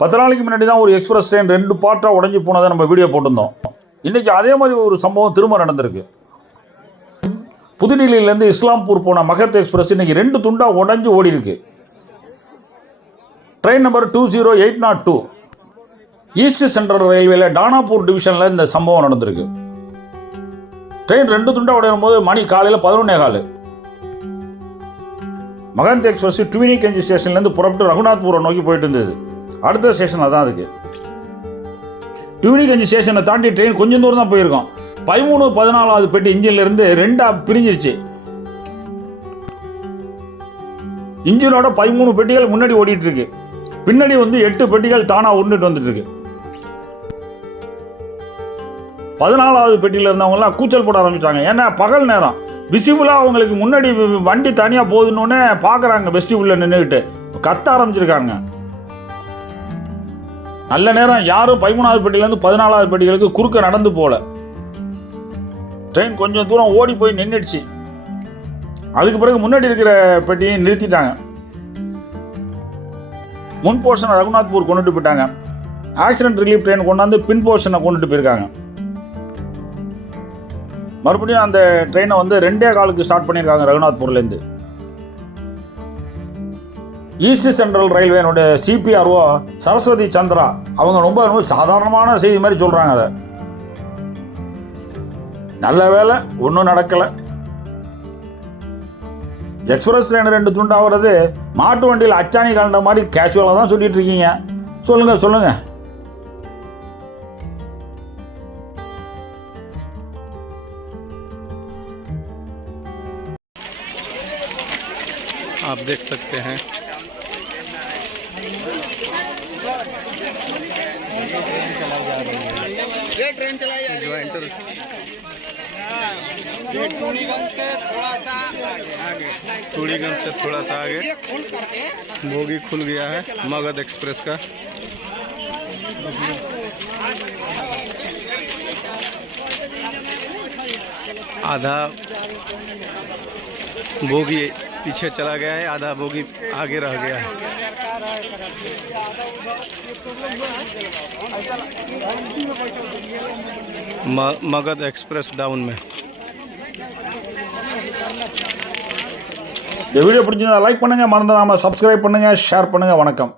10 நாளைக்கு முன்னாடி தான் ஒரு எக்ஸ்பிரஸ் ட்ரெயின் 2 பார்ட்டாக உடஞ்சி போனதை நம்ம வீடியோ போட்டிருந்தோம். இன்றைக்கி அதே மாதிரி ஒரு சம்பவம் திரும்ப நடந்திருக்கு. புதுடில்லியிலேருந்து இஸ்லாம்பூர் போன மகத் எக்ஸ்பிரஸ் இன்றைக்கி 2 துண்டாக உடஞ்சி ஓடி இருக்கு. ட்ரெயின் நம்பர் 20802 ஈஸ்ட் சென்ட்ரல் ரயில்வேல டானாப்பூர் டிவிஷனில் இந்த சம்பவம் நடந்திருக்கு. ட்ரெயின் 2 துண்டாக உடையும் போது மணி காலையில் 11:15. மகந்த் எக்ஸ்பிரஸ் ட்வினிகஞ்சி ஸ்டேஷன்லேருந்து புறப்பட்டு ரகுநாத்பூரை நோக்கி போயிட்டு இருந்தது. அடுத்த ஸ்டேஷன் அதான் இருக்குது. ட்வினிகஞ்சி ஸ்டேஷனை தாண்டி ட்ரெயின் கொஞ்சம் தூரம் தான் போயிருக்கோம். 13-14வது பெட்டி இன்ஜின்லேருந்து 2ஆக பிரிஞ்சிருச்சு. இன்ஜினோட 13 பெட்டிகள் முன்னாடி ஓடிட்டு இருக்கு. பின்னாடி 8 பெட்டிகள் தானாக உருண்டுட்டு வந்துட்டு இருக்கு. 14வது பெட்டியில் இருந்தவங்கலாம் கூச்சல் போட ஆரம்பிச்சிட்டாங்க. ஏன்னா பகல் நேரம் விசிபிளாக அவங்களுக்கு முன்னாடி வண்டி தனியாக போகுதுன்னொன்னே பார்க்குறாங்க. வெஸ்டிபிளில் நின்றுக்கிட்டு கத்த ஆரம்பிச்சிருக்காங்க. நல்ல நேரம் யாரும் 13வது பெட்டியிலேருந்து 14வது பெட்டிகளுக்கு குறுக்க நடந்து போகல. ட்ரெயின் கொஞ்சம் தூரம் ஓடி போய் நின்றுடுச்சு. அதுக்கு பிறகு முன்னாடி இருக்கிற பெட்டியை நிறுத்திட்டாங்க. முன் போர்ஷனை ரகுநாத்பூர் கொண்டுட்டு போயிட்டாங்க. ஆக்சிடென்ட் ரிலீஃப் ட்ரெயின் கொண்டாந்து பின் போர்ஷனை கொண்டுட்டு போயிருக்காங்க. மறுபடியும் அந்த ட்ரெயினை 2 காலுக்கு ஸ்டார்ட் பண்ணியிருக்காங்க ரகுநாத்பூர்லேருந்து. ஈஸ்ட் சென்ட்ரல் ரயில்வேனுடைய சிபிஆர்ஓ சரஸ்வதி சந்திரா அவங்க ரொம்ப சாதாரணமான செய்தி மாதிரி சொல்கிறாங்க. அதை நல்ல வேலை ஒன்றும் நடக்கலை. எக்ஸ்பிரஸ் ட்ரெயின் 2 துண்டாகிறது மாட்டு வண்டியில் அச்சாணி கலந்த மாதிரி கேஷுவலாக தான் சொல்லிட்டு இருக்கீங்க. சொல்லுங்கள். आप देख सकते हैं ये ट्रेन चलाई जा रही है। ये टूड़ीगंज से थोड़ा सा आगे बोगी खुल गया है मगध एक्सप्रेस का। आधा बोगी पीछे चला गया है, आधा बोगी आगे रह गया है। मगध एक्सप्रेस डाउन में। இந்த வீடியோ பிடிச்சிருந்தா லைக் பண்ணுங்கள், மறந்துடாமல் சப்ஸ்கிரைப் பண்ணுங்கள், ஷேர் பண்ணுங்கள். வணக்கம்.